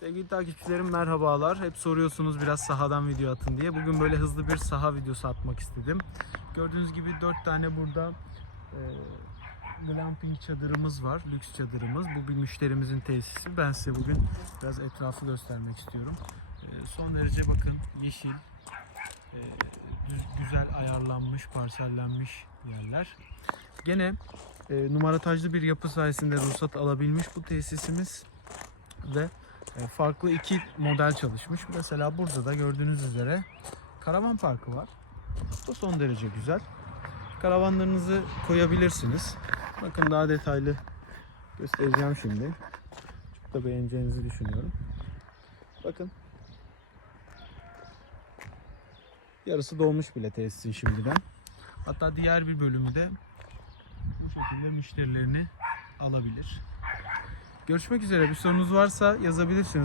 Sevgili takipçilerim merhabalar. Hep soruyorsunuz biraz sahadan video atın diye. Bugün böyle hızlı bir saha videosu atmak istedim. Gördüğünüz gibi 4 tane burada e, glamping çadırımız var. Lüks çadırımız. Bu bir müşterimizin tesisi. Ben size bugün biraz etrafı göstermek istiyorum. E, son derece bakın yeşil, e, düz- güzel ayarlanmış, parsellenmiş yerler. Gene e, numaratajlı bir yapı sayesinde ruhsat alabilmiş bu tesisimiz ve farklı iki model çalışmış. Mesela burada da gördüğünüz üzere karavan parkı var. Bu son derece güzel. Karavanlarınızı koyabilirsiniz. Bakın daha detaylı göstereceğim şimdi. Çok da beğeneceğinizi düşünüyorum. Bakın. Yarısı dolmuş bile tesisin şimdiden. Hatta diğer bir bölümü de bu şekilde müşterilerini alabilir. Görüşmek üzere. Bir sorunuz varsa yazabilirsiniz.